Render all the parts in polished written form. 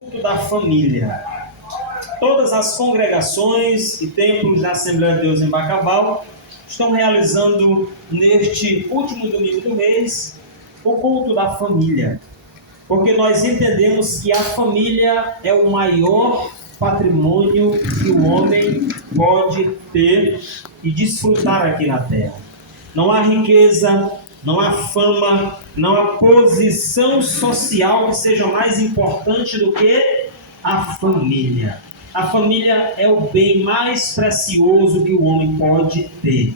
Culto da família. Todas as congregações e templos da Assembleia de Deus em Bacabal estão realizando neste último domingo do mês o culto da família, porque nós entendemos que a família é o maior patrimônio que o homem pode ter e desfrutar aqui na terra. Não há riqueza, não há fama, não há posição social que seja mais importante do que a família. A família é o bem mais precioso que o homem pode ter.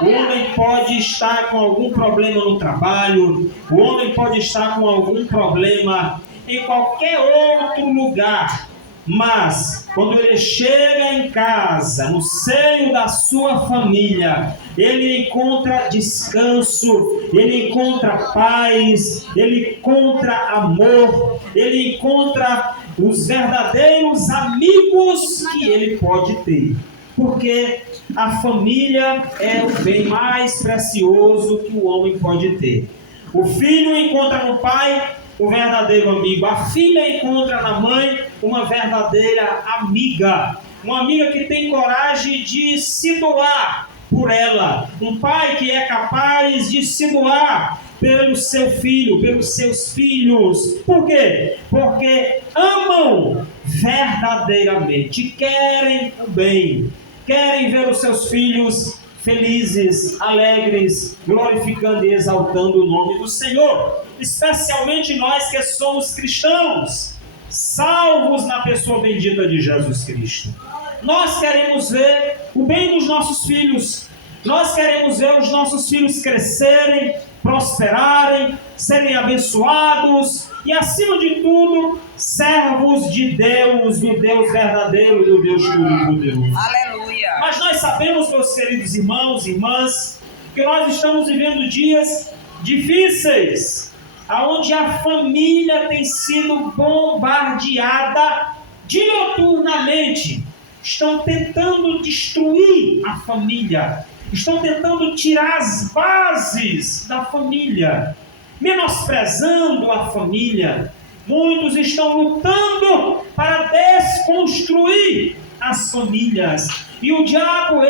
O homem pode estar com algum problema no trabalho, o homem pode estar com algum problema em qualquer outro lugar, mas quando ele chega em casa, no seio da sua família, ele encontra descanso, ele encontra paz, ele encontra amor, ele encontra os verdadeiros amigos que ele pode ter. Porque a família é o bem mais precioso que o homem pode ter. O filho encontra no pai o verdadeiro amigo. A filha encontra na mãe uma verdadeira amiga. Uma amiga que tem coragem de se doar por ela. Um pai que é capaz de se doar pelo seu filho, pelos seus filhos. Por quê? Porque amam verdadeiramente, querem o bem, querem ver os seus filhos felizes, alegres, glorificando e exaltando o nome do Senhor. Especialmente nós que somos cristãos, salvos na pessoa bendita de Jesus Cristo. Nós queremos ver o bem dos nossos filhos. Nós queremos ver os nossos filhos crescerem, prosperarem, serem abençoados e, acima de tudo, servos de Deus, do Deus verdadeiro e do Deus todo-poderoso. Aleluia! Mas nós sabemos, meus queridos irmãos e irmãs, que nós estamos vivendo dias difíceis, onde a família tem sido bombardeada diuturnamente. Estão tentando destruir a família, estão tentando tirar as bases da família, menosprezando a família. Muitos estão lutando para desconstruir as famílias. E o diabo,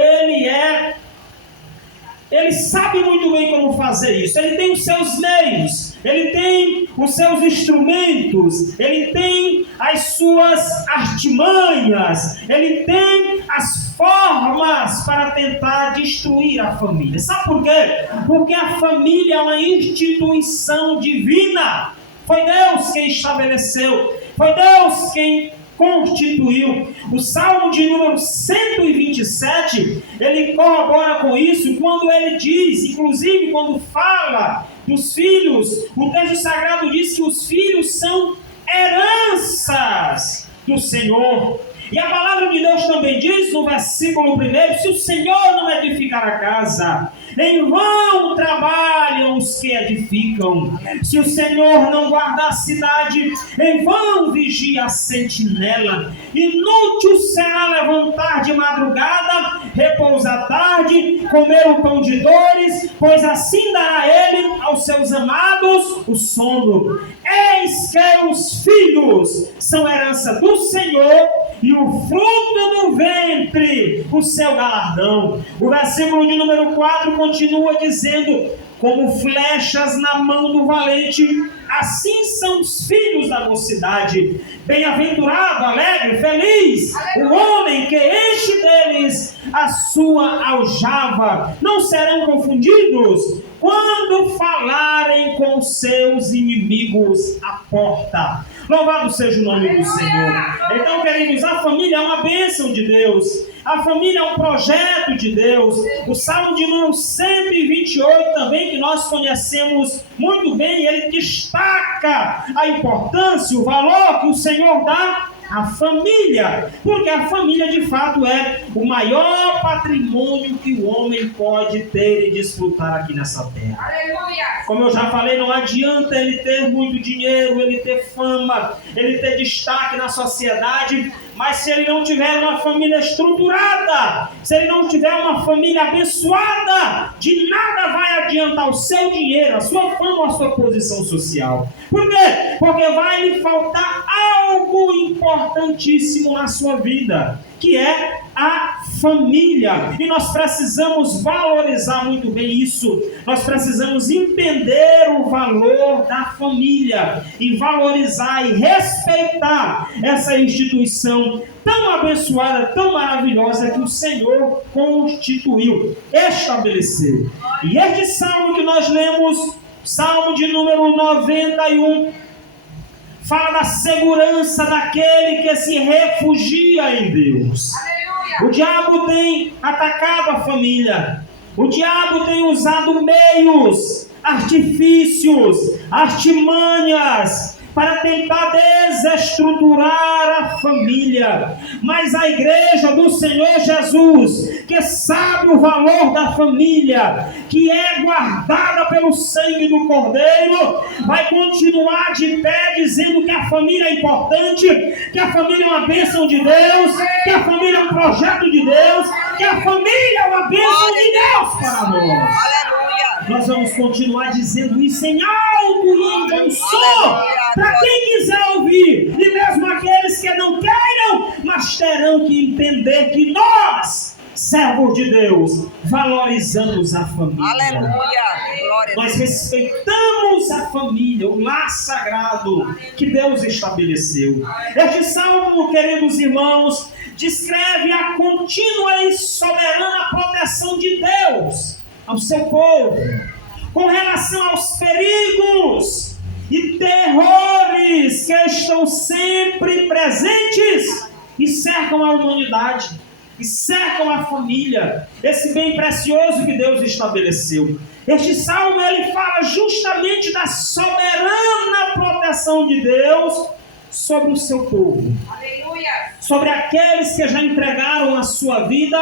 ele sabe muito bem como fazer isso. Ele tem os seus meios, ele tem os seus instrumentos, ele tem as suas artimanhas, ele tem as formas para tentar destruir a família. Sabe por quê? Porque a família é uma instituição divina. Foi Deus quem estabeleceu, foi Deus quem constituiu. O Salmo de número 127, ele corrobora com isso, quando ele diz, inclusive quando fala dos filhos, o texto sagrado diz que os filhos são heranças do Senhor. E a palavra de Deus também diz no versículo 1, se o Senhor não edificar a casa, em vão trabalham os que edificam. Se o Senhor não guardar a cidade, em vão vigia a sentinela. Inútil será levantar de madrugada, repousar tarde, comer o pão de dores, pois assim dará ele aos seus amados o sono. Eis que os filhos são herança do Senhor, e o fruto do ventre, o seu galardão. O versículo de número 4 continua dizendo: como flechas na mão do valente, assim são os filhos da mocidade. Bem-aventurado, alegre, feliz, o homem que enche deles a sua aljava. Não serão confundidos quando falarem com seus inimigos à porta. Louvado seja o nome do Senhor. Então, queridos, a família é uma bênção de Deus. A família é um projeto de Deus. O Salmo de número 128 também, que nós conhecemos muito bem, ele destaca a importância, o valor que o Senhor dá à família, porque a família de fato é o maior patrimônio que o homem pode ter e desfrutar aqui nessa terra. Aleluia! Como eu já falei, não adianta ele ter muito dinheiro, ele ter fama, ele ter destaque na sociedade, mas se ele não tiver uma família estruturada, se ele não tiver uma família abençoada, de nada vai adiantar o seu dinheiro, a sua fama, a sua posição social. Por quê? Porque vai lhe faltar algo importantíssimo na sua vida, que é a família. E nós precisamos valorizar muito bem isso. Nós precisamos entender o valor da família e valorizar e respeitar essa instituição tão abençoada, tão maravilhosa que o Senhor constituiu, estabeleceu. E este salmo que nós lemos, salmo de número 91, fala da segurança daquele que se refugia em Deus. O diabo tem atacado a família. O diabo tem usado meios, artifícios, artimanhas para tentar desestruturar a família. Mas a igreja do Senhor Jesus, que sabe o valor da família, que é guardada pelo sangue do Cordeiro, vai continuar de pé dizendo que a família é importante, que a família é uma bênção de Deus, que a família é um projeto de Deus, que a família é uma bênção de Deus para nós. Nós vamos continuar dizendo isso em alto e em bom som, para quem quiser ouvir, e mesmo aqueles que não queiram, mas terão que entender que nós, servos de Deus, valorizamos a família. Aleluia! Nós respeitamos a família, o lar sagrado que Deus estabeleceu. Este salmo, queridos irmãos, descreve a contínua e soberana proteção de Deus ao seu povo, com relação aos perigos e terrores que estão sempre presentes e cercam a humanidade, e cercam a família, esse bem precioso que Deus estabeleceu. Este salmo, ele fala justamente da soberana proteção de Deus sobre o seu povo. Aleluia. Sobre aqueles que já entregaram a sua vida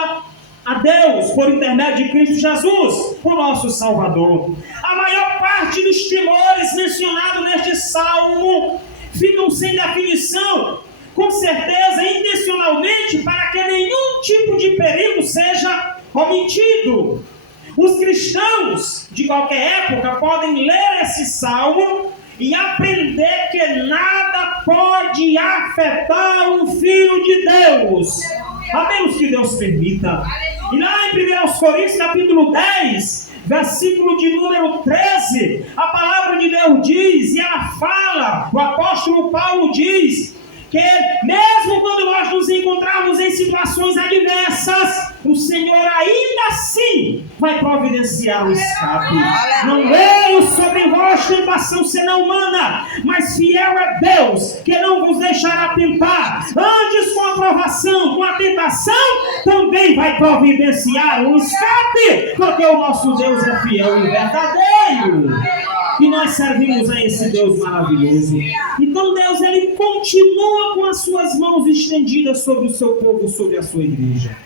a Deus, por intermédio de Cristo Jesus, o nosso Salvador. A maior parte dos temores mencionados neste salmo ficam sem definição, com certeza, intencionalmente, para que nenhum tipo de perigo seja omitido. Os cristãos de qualquer época podem ler esse salmo e aprender que nada pode afetar um filho de Deus, a menos que Deus permita. E lá em 1 Coríntios capítulo 10, versículo de número 13, a palavra de Deus diz, e ela fala, o apóstolo Paulo diz, que mesmo quando nós nos encontrarmos em situações adversas, o Senhor ainda assim vai providenciar o escape. Não veio sobre vós tentação senão humana, mas fiel é Deus, que não vos deixará tentar. Antes, com a provação, com a tentação, também vai providenciar o escape, porque o nosso Deus é fiel e verdadeiro. E nós servimos a esse Deus maravilhoso. Então Deus, ele continua com as suas mãos estendidas sobre o seu povo, sobre a sua igreja.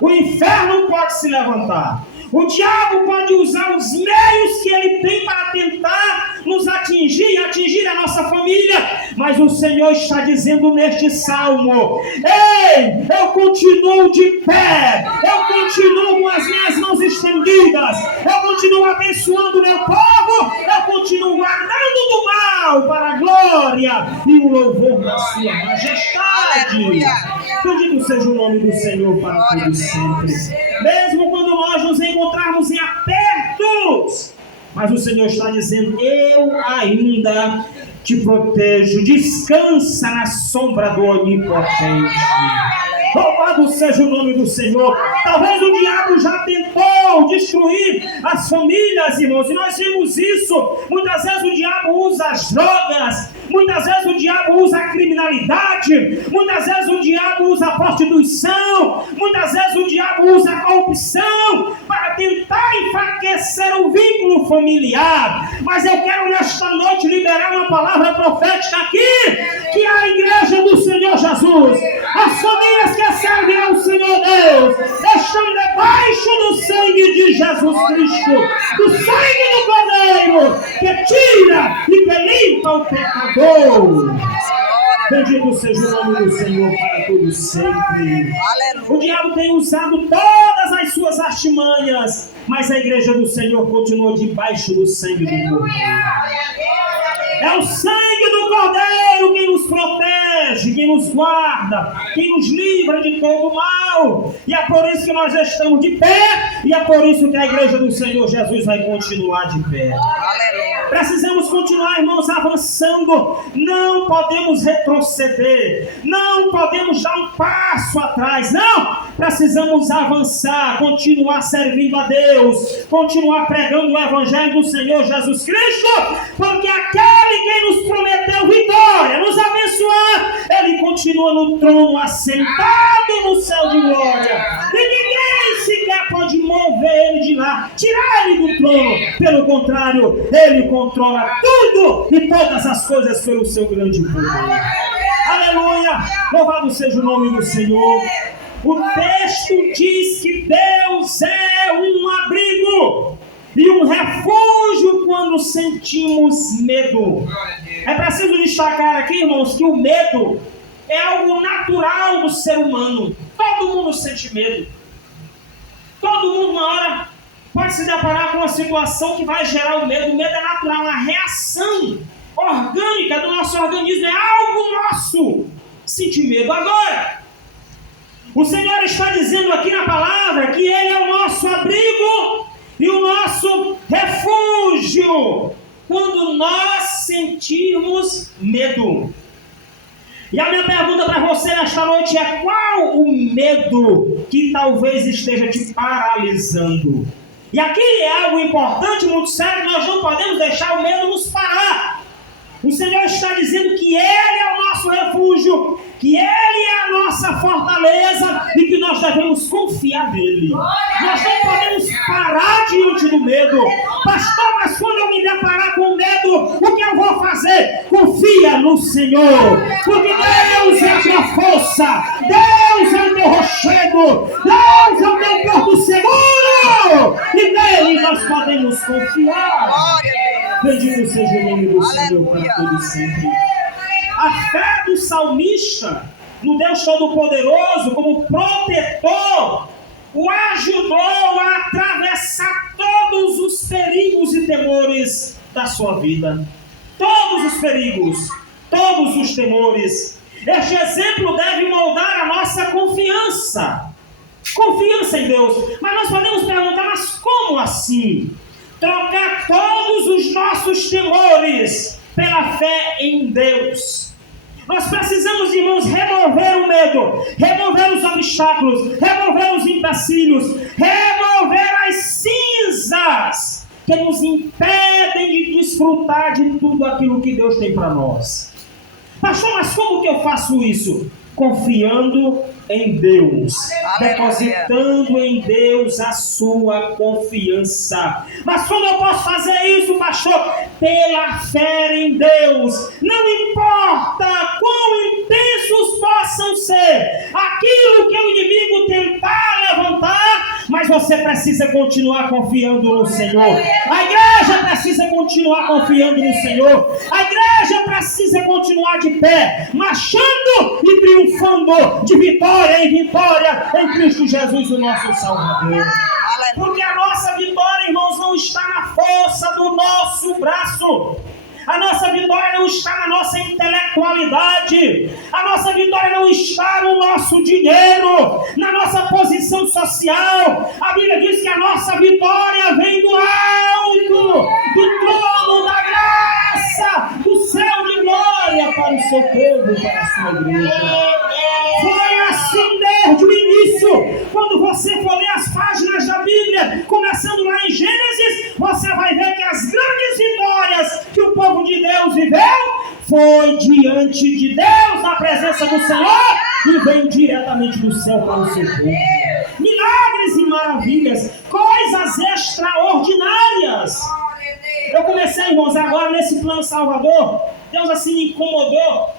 O inferno pode se levantar. O diabo pode usar os meios que ele tem para tentar nos atingir e atingir a nossa família. Mas o Senhor está dizendo neste salmo: ei, eu continuo de pé, eu continuo com as minhas mãos estendidas, eu continuo abençoando o meu povo, eu continuo guardando do mal para a glória e o louvor da sua majestade. Bendito seja o nome do Senhor para todos sempre. Mesmo quando nós nos encontrarmos em apertos, mas o Senhor está dizendo: eu ainda te protejo, descansa na sombra do Onipotente. Louvado seja o nome do Senhor. Talvez o diabo já tentou destruir as famílias, irmãos, e nós vimos isso. Muitas vezes o diabo usa as drogas, muitas vezes o diabo usa a criminalidade, muitas vezes o diabo usa a prostituição, muitas vezes o diabo usa a corrupção para tentar enfraquecer o vínculo familiar. Mas eu quero nesta noite liberar uma palavra profética aqui, que é a igreja do Senhor Jesus, as famílias que servem ao Senhor Deus, estão debaixo do sangue de Jesus Cristo, do sangue do Cordeiro, que tira e que limpa o pecador. Bendito seja o nome do Senhor para todos sempre. O diabo tem usado todas as suas artimanhas, mas a igreja do Senhor continua debaixo do sangue do Cordeiro. É o sangue do Cordeiro que nos protege. protege, quem nos guarda, quem nos livra de todo mal. E é por isso que nós estamos de pé, e é por isso que a igreja do Senhor Jesus vai continuar de pé. Aleluia. Precisamos continuar, irmãos, avançando. Não podemos retroceder. Não podemos dar um passo atrás. Não! Precisamos avançar, continuar servindo a Deus, continuar pregando o Evangelho do Senhor Jesus Cristo, porque aquele que nos prometeu vitória, nos abençoar, Ele continua no trono, assentado no céu de glória. E ninguém sequer pode mover Ele de lá, tirar Ele do trono. Pelo contrário, Ele controla tudo e todas as coisas pelo seu grande poder. Aleluia! Louvado seja o nome do Senhor. O texto diz que Deus é um abrigo e um refúgio quando sentimos medo. É preciso destacar aqui, irmãos, que o medo é algo natural do ser humano. Todo mundo sente medo. Todo mundo, uma hora, pode se deparar com uma situação que vai gerar o medo. O medo é natural, uma reação orgânica do nosso organismo. É algo nosso sentir medo. Agora, o Senhor está dizendo aqui na palavra que Ele é o nosso abrigo e o nosso refúgio quando nós sentirmos medo. E a minha pergunta para você nesta noite é: qual o medo que talvez esteja te paralisando? E aqui é algo importante, muito sério, nós não podemos deixar o medo nos parar. O Senhor está dizendo que Ele é o nosso refúgio, que Ele é a nossa fortaleza e que nós devemos confiar nele. Nós não podemos parar diante do medo. Pastor, mas quando eu me deparar com medo, o que eu vou fazer? Confia no Senhor, porque Deus é a tua força, Deus é o teu rochedo, Deus é o teu porto seguro, e nele nós podemos confiar. Bendito seja o nome do Senhor para todos sempre. A fé do salmista no Deus Todo-Poderoso como protetor o ajudou a atravessar todos os perigos e temores da sua vida. Todos os perigos, todos os temores. Este exemplo deve moldar a nossa confiança. Confiança em Deus. Mas nós podemos perguntar, mas como assim? Trocar todos os nossos temores pela fé em Deus. Nós precisamos, irmãos, remover o medo, remover os obstáculos, remover os empecilhos, remover as cinzas que nos impedem de desfrutar de tudo aquilo que Deus tem para nós. Pastor, mas como que eu faço isso? Confiando em Deus, depositando em Deus a sua confiança. Mas como eu posso fazer isso, pastor? Pela fé em Deus. Não importa quão intensos possam ser aquilo que o inimigo tentar levantar, mas você precisa continuar confiando no Senhor. A igreja precisa continuar confiando no Senhor. A igreja precisa continuar de pé, marchando e triunfando de vitória em vitória em Cristo Jesus, o nosso Salvador. Porque a nossa vitória, irmãos, não está na força do nosso braço. A nossa vitória não está na nossa intelectualidade. A nossa vitória não está no nosso dinheiro, na nossa posição social. A Bíblia diz que a nossa vitória vem do alto, do trono da graça, do céu de glória para o seu povo, para a sua igreja. Foi assim desde o início. Quando você for ler as páginas da Bíblia, começando lá em Gênesis, você vai ver que as grandes vitórias que o povo de Deus viveu foi diante de Deus, na presença do Senhor, e veio diretamente do céu para o seu povo. Milagres e maravilhas, coisas extraordinárias. Eu comecei, irmãos, agora nesse plano Salvador, Deus assim me incomodou.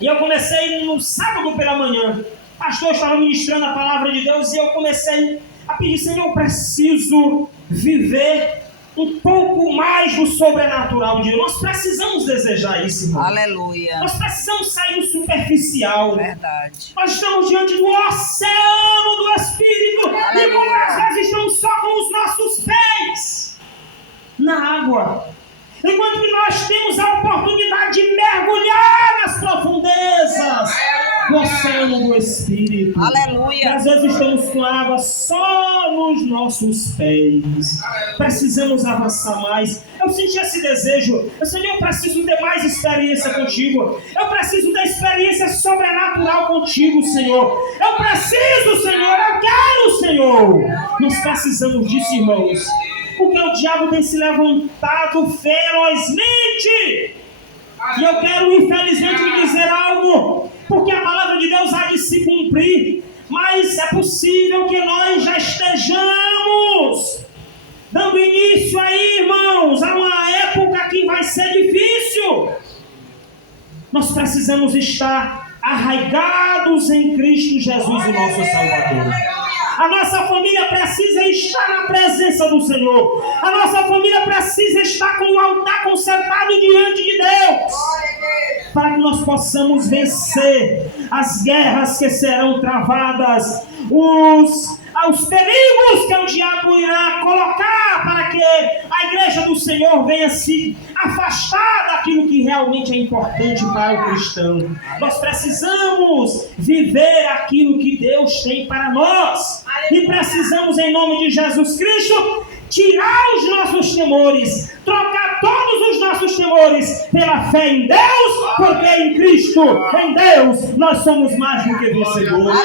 E eu comecei no sábado pela manhã. O pastor estava ministrando a palavra de Deus e eu comecei a pedir: Senhor, eu preciso viver um pouco mais do sobrenatural de Deus. Nós precisamos desejar isso, irmão. Aleluia. Nós precisamos sair do superficial. Verdade. Nós estamos diante do oceano do Espírito. Aleluia. E muitas vezes estamos só com os nossos pés na água. enquanto que nós temos a oportunidade de mergulhar nas profundezas do oceano do Espírito. Aleluia. E às vezes estamos com água só nos nossos pés. Precisamos avançar mais. Eu senti esse desejo. Eu preciso ter mais experiência contigo. Eu preciso ter experiência sobrenatural contigo, Senhor. Eu preciso, Senhor. Eu quero, Senhor. Nós precisamos disso, irmãos. Porque o diabo tem se levantado ferozmente. E eu quero, infelizmente, lhe dizer algo. Porque a palavra de Deus há de se cumprir. Mas é possível que nós já estejamos dando início aí, irmãos, a uma época que vai ser difícil. Nós precisamos estar arraigados em Cristo Jesus, o nosso Salvador. A nossa família precisa estar na presença do Senhor. A nossa família precisa estar com o altar consertado diante de Deus, para que nós possamos vencer as guerras que serão travadas, os perigos que o diabo irá colocar para que a igreja do Senhor venha se afastar daquilo que realmente é importante para o cristão. Nós precisamos viver aquilo que Deus tem para nós. E precisamos, em nome de Jesus Cristo, tirar os nossos temores, trocar todos os nossos temores pela fé em Deus, porque em Cristo, em Deus, nós somos mais do que vencedores.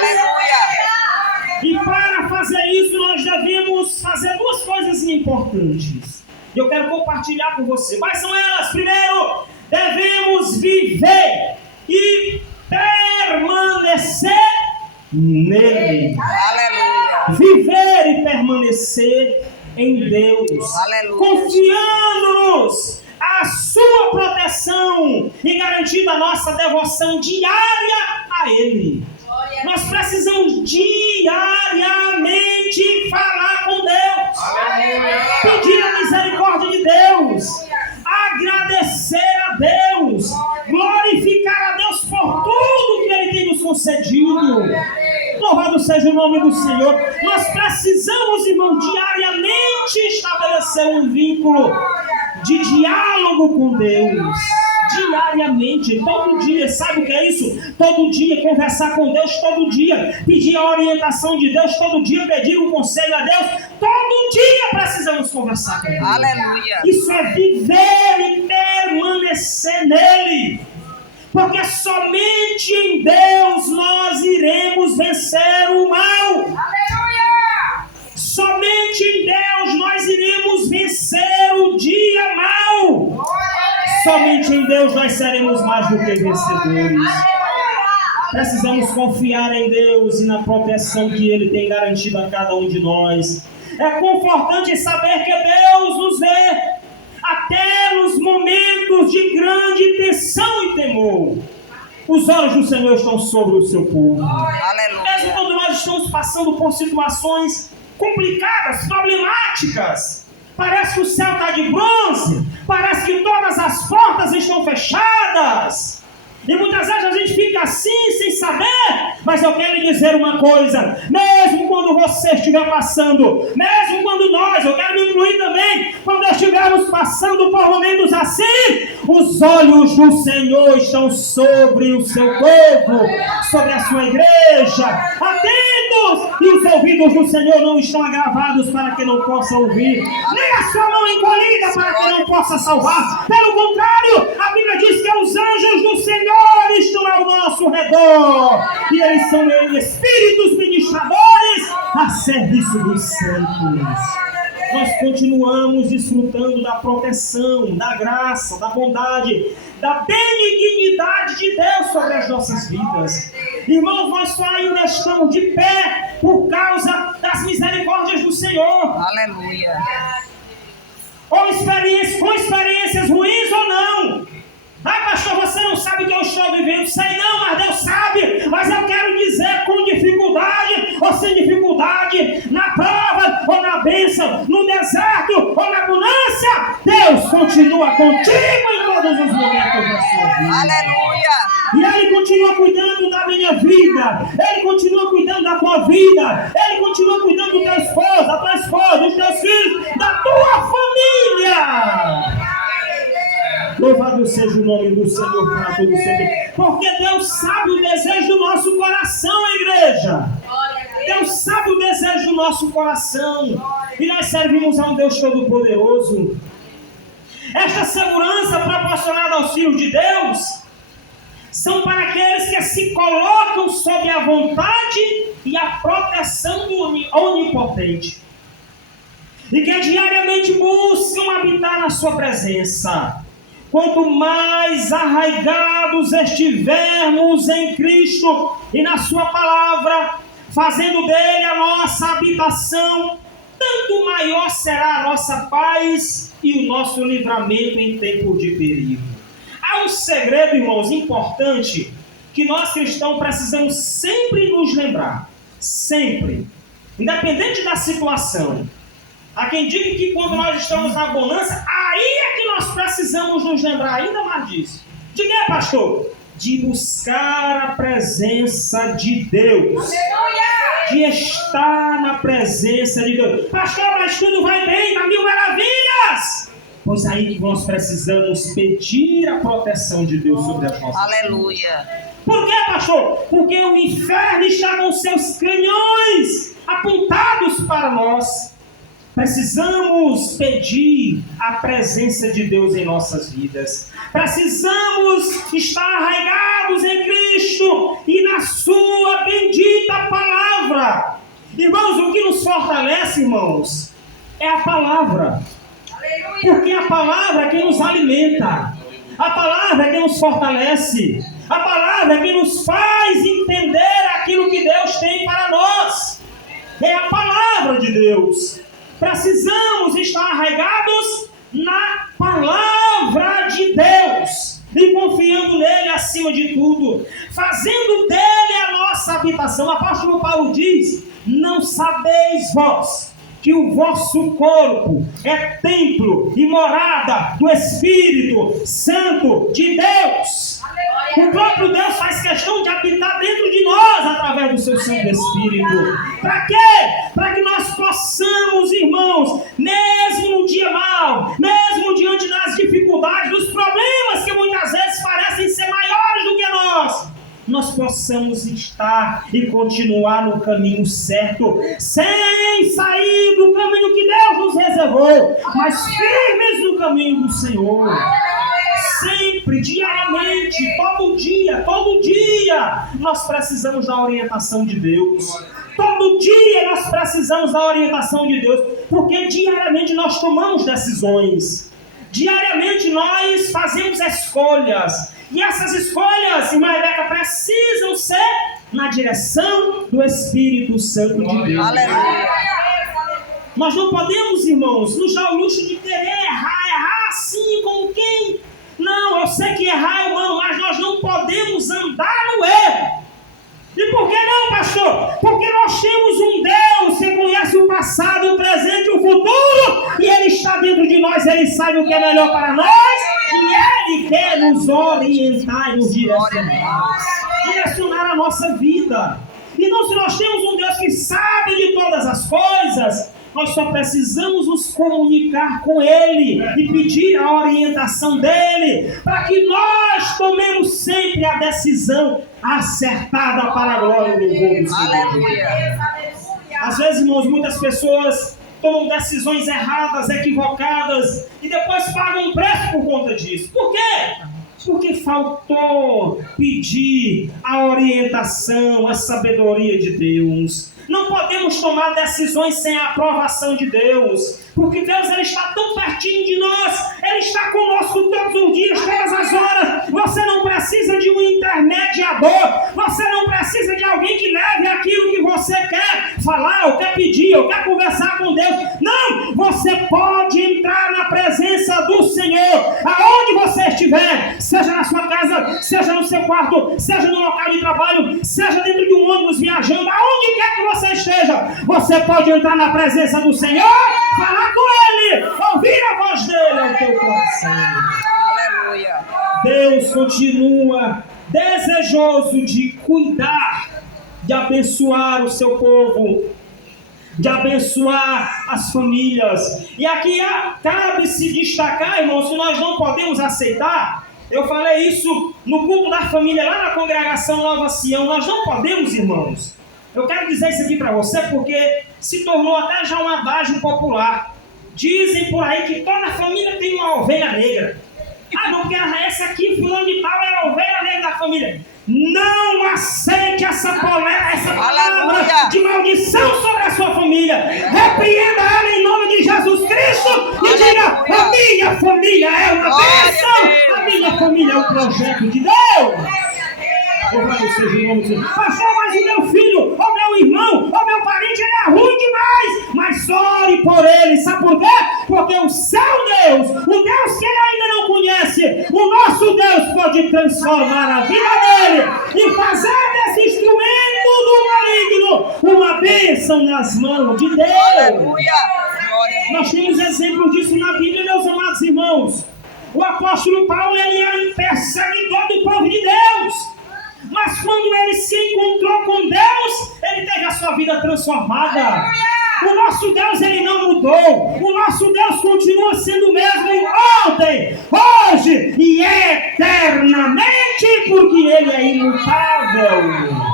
E para fazer isso, nós devemos fazer duas coisas importantes. E eu quero compartilhar com você. Quais são elas? Primeiro, devemos viver e permanecer nele. Aleluia. Viver e permanecer em Deus. Aleluia. Confiando-nos a sua proteção e garantindo a nossa devoção diária a Ele. Nós precisamos diariamente falar com Deus. Pedir a misericórdia de Deus. Agradecer a Deus. Glorificar a Deus por tudo que Ele tem nos concedido. Louvado seja o nome do Senhor. Nós precisamos, irmão, diariamente estabelecer um vínculo de diálogo com Deus. Diariamente, todo dia. Sabe o que é isso? Todo dia conversar com Deus, todo dia pedir a orientação de Deus, todo dia pedir um conselho a Deus. Todo dia precisamos conversar com Deus. Aleluia. Isso é viver e permanecer nele. Porque somente em Deus nós iremos vencer o mal. Aleluia. Somente em Deus nós iremos vencer o dia mau. Somente em Deus nós seremos mais do que vencedores. Precisamos confiar em Deus e na proteção que Ele tem garantido a cada um de nós. É confortante saber que Deus nos vê até nos momentos de grande tensão e temor. Os olhos do Senhor estão sobre o seu povo. Mesmo quando nós estamos passando por situações complicadas, problemáticas, parece que o céu está de bronze, parece que todas as portas estão fechadas. E muitas vezes a gente fica assim, sem saber. Mas eu quero lhe dizer uma coisa. Mesmo quando você estiver passando, mesmo quando nós, eu quero me incluir também, quando estivermos passando por momentos assim, os olhos do Senhor estão sobre o seu povo, sobre a sua igreja, atentos, e os ouvidos do Senhor não estão agravados para que não possa ouvir, nem a sua mão encolhida para que não possa salvar. Pelo contrário, a Bíblia diz que os anjos do Senhor estão ao nosso redor, e eles são espíritos ministradores a serviço dos santos. Nós continuamos desfrutando da proteção, da graça, da bondade, da benignidade de Deus sobre as nossas vidas. Irmãos, nós só ainda estamos de pé por causa das misericórdias do Senhor. Aleluia. Com experiências ruins ou não. Ah, pastor, você não sabe o que eu estou vivendo. Sei não, mas Deus sabe. Mas eu quero dizer, com dificuldade ou sem dificuldade, na prova ou na bênção, no deserto ou na abundância, Deus continua contigo em todos os momentos da sua vida. Aleluia. E Ele continua cuidando da minha vida. Ele continua cuidando da tua vida. Ele continua cuidando do teu esposo, da tua esposa, dos teus filhos, da tua família. seja o nome do Senhor para todo sempre. Porque Deus sabe o desejo do nosso coração, igreja. Deus sabe o desejo do nosso coração. E nós servimos a um Deus Todo-Poderoso. Esta segurança proporcionada aos filhos de Deus são para aqueles que se colocam sob a vontade e a proteção do Onipotente e que diariamente buscam habitar na sua presença. Quanto mais arraigados estivermos em Cristo e na sua palavra, fazendo dele a nossa habitação, tanto maior será a nossa paz e o nosso livramento em tempo de perigo. Há um segredo, irmãos, importante, que nós cristãos precisamos sempre nos lembrar. Sempre. Independente da situação. Há quem diga que quando nós estamos na bonança, aí é que nós precisamos nos lembrar ainda mais disso. De quê, pastor? De buscar a presença de Deus. De estar na presença de Deus. Pastor, mas tudo vai bem, tá mil maravilhas. Pois aí que nós precisamos pedir a proteção de Deus sobre as nossas vidas. Aleluia. Por quê, pastor? Porque o inferno está com seus canhões apontados para nós. Precisamos pedir a presença de Deus em nossas vidas. Precisamos estar arraigados em Cristo e na sua bendita palavra. Irmãos, o que nos fortalece, irmãos, é a palavra. Porque a palavra é quem nos alimenta. A palavra é quem nos fortalece. A palavra é quem nos faz entender aquilo que Deus tem para nós. É a palavra de Deus. Precisamos estar arraigados na palavra de Deus e confiando nele acima de tudo, fazendo dele a nossa habitação. O apóstolo Paulo diz: não sabeis vós que o vosso corpo é templo e morada do Espírito Santo de Deus. O próprio Deus faz questão de habitar dentro de nós através do seu Santo Espírito. Para quê? Para que nós possamos, irmãos, mesmo no dia mau, mesmo diante das dificuldades, dos problemas que muitas vezes parecem ser maiores do que nós possamos estar e continuar no caminho certo, sem sair do caminho que Deus nos reservou, mas firmes no caminho do Senhor. Sempre, diariamente, todo dia, nós precisamos da orientação de Deus. Todo dia nós precisamos da orientação de Deus, porque diariamente nós tomamos decisões. Diariamente nós fazemos escolhas. E essas escolhas, irmã Rebeca, precisam ser na direção do Espírito Santo de Deus. Aleluia. Nós não podemos, irmãos, nos dar o luxo de querer errar assim como quem... Não, eu sei que errar é humano, mas nós não podemos andar no erro. E por que não, pastor? Porque nós temos um Deus que conhece o passado, o presente e o futuro, e Ele está dentro de nós, Ele sabe o que é melhor para nós, e Ele quer nos orientar e nos direcionar a nossa vida. Então, se nós temos um Deus que sabe de todas as coisas, nós só precisamos nos comunicar com Ele e pedir a orientação dEle, para que nós tomemos sempre a decisão acertada para a glória do louvor do Senhor. Aleluia. Às vezes, irmãos, muitas pessoas tomam decisões erradas, equivocadas, e depois pagam um preço por conta disso. Por quê? Porque faltou pedir a orientação, a sabedoria de Deus. Não podemos tomar decisões sem a aprovação de Deus, porque Deus, Ele está tão pertinho de nós, Ele está conosco todos os dias, todas as horas. Você não precisa de um intermediador, você não precisa de alguém que leve aquilo que você quer falar, ou quer pedir, ou quer conversar com Deus. Não, você pode entrar na presença do Senhor, aonde você estiver, seja na sua casa, seja no seu quarto, seja no local de trabalho, seja dentro de um ônibus viajando, aonde quer que você esteja, você pode entrar na presença do Senhor, falar com Ele, ouvir a voz dEle ao teu coração. Aleluia. Deus continua desejoso de cuidar, de abençoar o seu povo, de abençoar as famílias. E aqui cabe se destacar, irmãos, que nós não podemos aceitar Eu falei isso no culto da família, lá na congregação Nova Sião. Nós não podemos, irmãos. Eu quero dizer isso aqui para você porque se tornou até já um adágio popular. Dizem por aí que toda família tem uma ovelha negra. Ah, não, porque essa aqui, fulano de tal, é a ovelha negra da família. Não aceite essa palavra de maldição sobre a sua família. Repreenda ela em nome de Jesus Cristo e diga: a minha família é uma bênção, a minha família é um projeto de Deus. Pastor, mas o meu filho, o meu irmão, o meu parente, ele é ruim demais. Mas ore por ele, sabe por quê? Porque o seu Deus, o Deus que ele ainda não conhece, o nosso Deus pode transformar a vida dele e fazer desse instrumento do maligno uma bênção nas mãos de Deus. Nós temos exemplo disso na Bíblia, meus amados irmãos. O apóstolo Paulo, ele era um perseguidor do povo de Deus. Mas quando ele se encontrou com Deus, ele teve a sua vida transformada. O nosso Deus, ele não mudou. O nosso Deus continua sendo o mesmo ontem, hoje e eternamente, porque ele é imutável.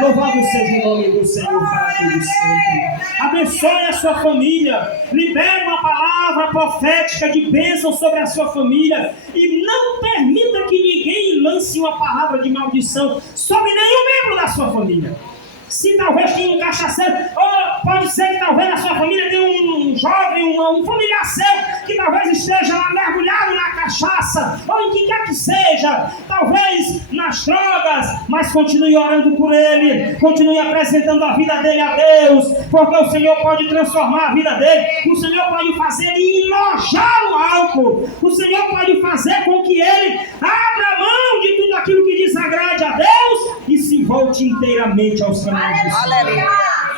Louvado seja o nome do Senhor para todo sempre. Abençoe a sua família. Libere uma palavra profética de bênção sobre a sua família. E não permita que ninguém lance uma palavra de maldição sobre nenhum membro da sua família. Se talvez tenha um cachaceiro, ou pode ser que talvez na sua família tenha um jovem, um familiar seu, que talvez esteja lá mergulhado na cachaça, ou em que quer que seja, talvez nas drogas, mas continue orando por ele, continue apresentando a vida dele a Deus, porque o Senhor pode transformar a vida dele, o Senhor pode fazer ele enojar o álcool, o Senhor pode fazer com que ele abra mão de tudo aquilo que desagrade a Deus e se volte inteiramente aos caminhos. Aleluia.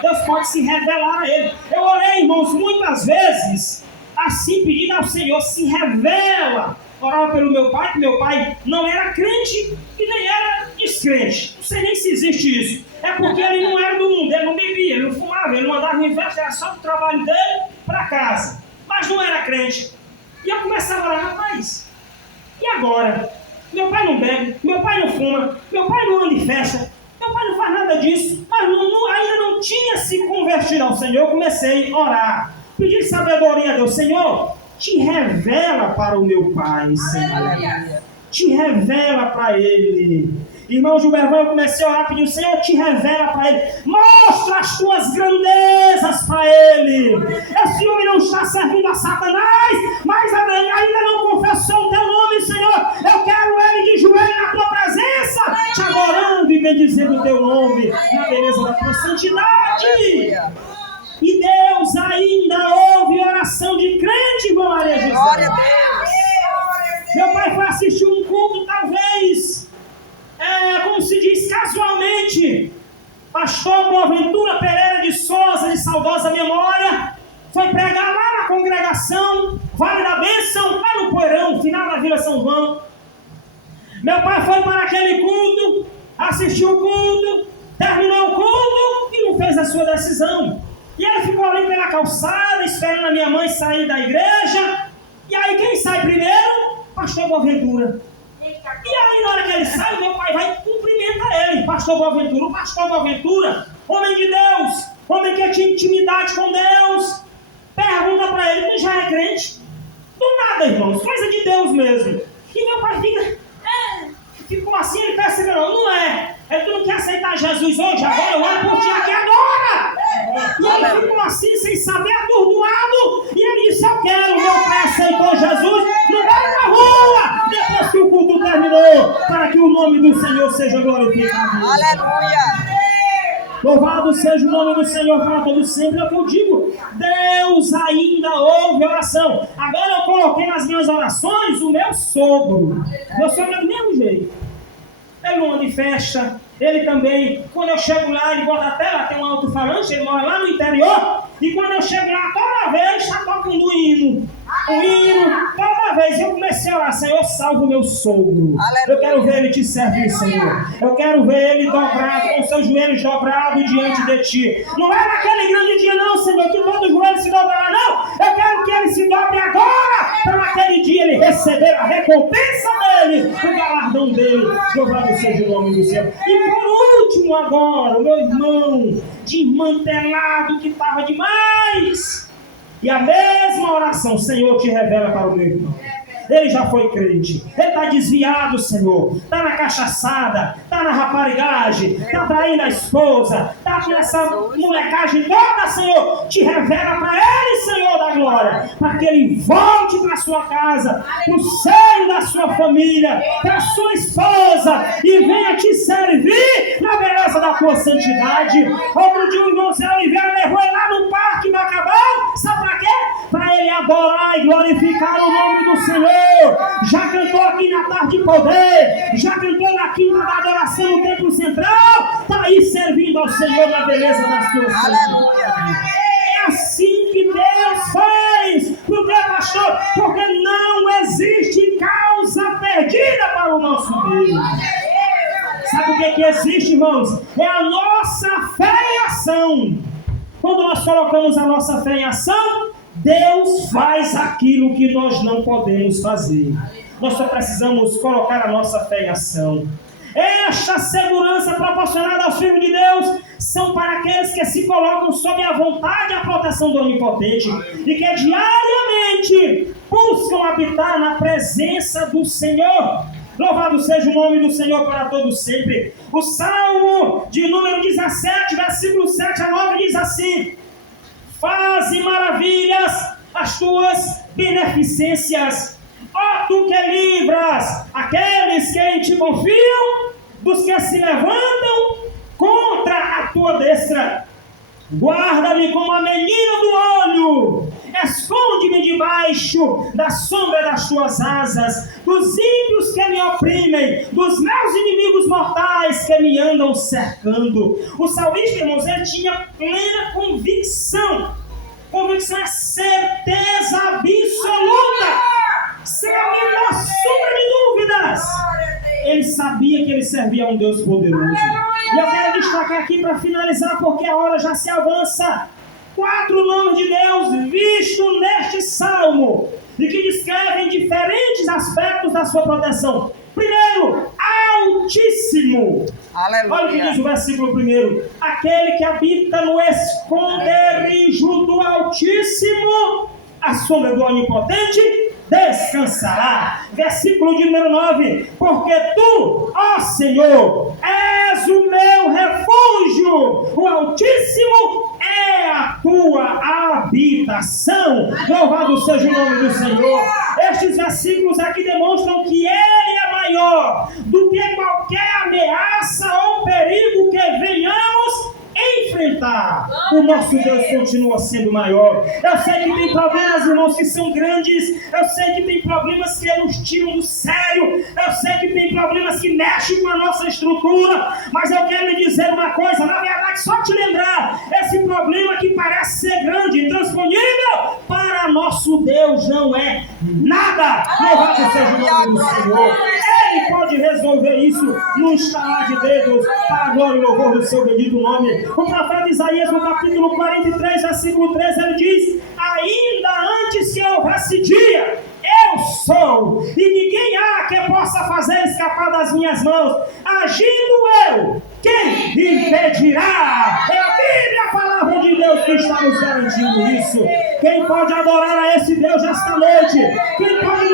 Deus pode se revelar a ele. Eu orei, irmãos, muitas vezes assim pedindo ao Senhor: se revela. Orava pelo meu pai, que meu pai não era crente e nem era descrente. Não sei nem se existe isso. É porque ele não era do mundo, ele não bebia, ele não fumava, ele não andava em festa, era só do trabalho dele para casa. Mas não era crente. E eu começava a orar: rapaz, e agora? Meu pai não bebe, meu pai não fuma, meu pai não anda em festa, meu pai não faz nada disso, mas ainda não tinha se convertido ao Senhor. Eu comecei a orar, pedir sabedoria a Deus. Senhor, te revela para o meu pai, Senhor. Te revela para ele. Irmão Gilberto, eu comecei a orar, pedindo: Senhor, te revela para ele. Mostra as tuas grandezas para ele. Esse homem não está servindo a Satanás, mas ainda não confessou o teu nome, Senhor. Eu quero ele de joelho na tua presença, te adorando e bendizendo o teu nome, na beleza da tua santidade. E Deus ainda ouve oração de crente, irmão Maria José. Glória a Deus. Meu pai foi assistir um culto, talvez, como se diz, casualmente. Pastor Boaventura Pereira de Souza, de saudosa memória, foi pregar lá na congregação Vale da Bênção, lá no Poeirão, final da Vila São João. Meu pai foi para aquele culto, assistiu o culto, terminou o culto e não fez a sua decisão. E ele ficou ali pela calçada, esperando a minha mãe sair da igreja. E aí quem sai primeiro? Pastor Boaventura. E aí na hora que ele sai, meu pai vai e cumprimenta ele. Pastor Boaventura. O pastor Boaventura, homem de Deus, homem que tinha intimidade com Deus, pergunta para ele: tu já é crente? Do nada, irmãos, coisa de Deus mesmo. E meu pai ficou assim, ele percebeu: não é. Tu não quer aceitar Jesus hoje, agora? Eu oro por ti aqui agora. E ele ficou assim, sem saber, atordoado. E ele disse: eu quero. Meu pai aceitou Jesus no meio da rua, depois que o culto terminou, para que o nome do Senhor seja glorificado. Aleluia. Louvado seja o nome do Senhor para todo sempre. É o que eu digo: Deus ainda ouve oração. Agora eu coloquei nas minhas orações o meu sogro. Meu sogro é do mesmo jeito. Ele não anda em festa, ele também, quando eu chego lá, ele bota até lá, tem um alto-falante, ele mora lá no interior, e quando eu chego lá, toda vez está tocando um hino, toda vez. Eu comecei a orar: Senhor, salva o meu sogro. Aleluia. Eu quero ver ele te servir, Senhor. Eu quero ver ele dobrado, com seus joelhos dobrados diante de ti. Não é naquele grande dia não, Senhor, que todo joelho se dobrará, não. Eu quero que ele se dobre agora, para naquele dia ele receber a recompensa dele, o galardão dele. Louvado seja o nome do Senhor. E por último agora, o meu irmão, desmantelado que estava demais. E a mesma oração, Senhor, te revela para o meu irmão. Ele já foi crente, ele está desviado, Senhor, está na cachaçada, está na raparigagem, está traindo a esposa, está com essa molecagem toda, Senhor. Te revela para ele, Senhor da glória, para que ele volte para a sua casa, para o seio da sua família, para a sua esposa, e venha te servir na beleza da tua santidade. Outro dia o irmão Zé Oliveira levou ele lá no Parque Macabão, sabe para quê? Para ele adorar e glorificar o nome do Senhor. Já cantou aqui na Tarde de Poder, já cantou na Quinta da Adoração no Templo Central, está aí servindo ao Senhor na beleza das suas santidades. É assim que Deus faz. Por quê, pastor? Porque não existe causa perdida para o nosso Deus. Sabe o que existe, irmãos? É a nossa fé em ação. Quando nós colocamos a nossa fé em ação, Deus faz aquilo que nós não podemos fazer. Nós só precisamos colocar a nossa fé em ação. Esta segurança proporcionada aos filhos de Deus são para aqueles que se colocam sob a vontade e a proteção do Onipotente e que diariamente buscam habitar na presença do Senhor. Louvado seja o nome do Senhor para todos sempre. O Salmo de número 17, versículo 7 a 9 diz assim: Faze maravilhas as tuas beneficências, ó tu que livras aqueles que em ti confiam, dos que se levantam contra a tua destra. Guarda-me como a menina do olho, esconde-me debaixo da sombra das tuas asas, dos ímpios que me oprimem, dos meus inimigos mortais que me andam cercando. O salmista, irmãos, ele tinha plena convicção. Convicção é certeza absoluta, sem a menor sombra de dúvidas. Ele sabia que ele servia a um Deus poderoso. E eu quero destacar aqui para finalizar, porque a hora já se avança, 4 nomes de Deus vistos neste salmo, e que descrevem diferentes aspectos da sua proteção. Primeiro, Altíssimo. Aleluia. Olha o que diz o versículo 1: aquele que habita no esconderijo do Altíssimo, a sombra do Onipotente descansará. Versículo de número 9: porque tu, ó Senhor, és o meu refúgio, o Altíssimo é a tua habitação. Louvado seja o nome do Senhor. Estes versículos aqui demonstram que Ele é maior do que qualquer ameaça ou perigo que venhamos enfrentar. O nosso Deus continua sendo maior. Eu sei que tem problemas, irmãos, que são grandes. Eu sei que tem problemas que nos tiram do sério. Eu sei que tem problemas que mexem com a nossa estrutura. Mas eu quero lhe dizer uma coisa, na verdade, só te lembrar: esse problema que parece ser grande e intransponível, para nosso Deus não é nada. Louvado seja o nome do Senhor. Ele pode resolver isso num estalar de dedos, para a glória e louvor do seu bendito nome. O profeta Isaías, no capítulo 43, versículo 13, ele diz: ainda antes que houvesse dia, eu sou, e ninguém há que possa fazer escapar das minhas mãos. Agindo eu, quem impedirá? É a Bíblia, a palavra de Deus, que está nos garantindo isso. Quem pode adorar a esse Deus esta noite? Quem pode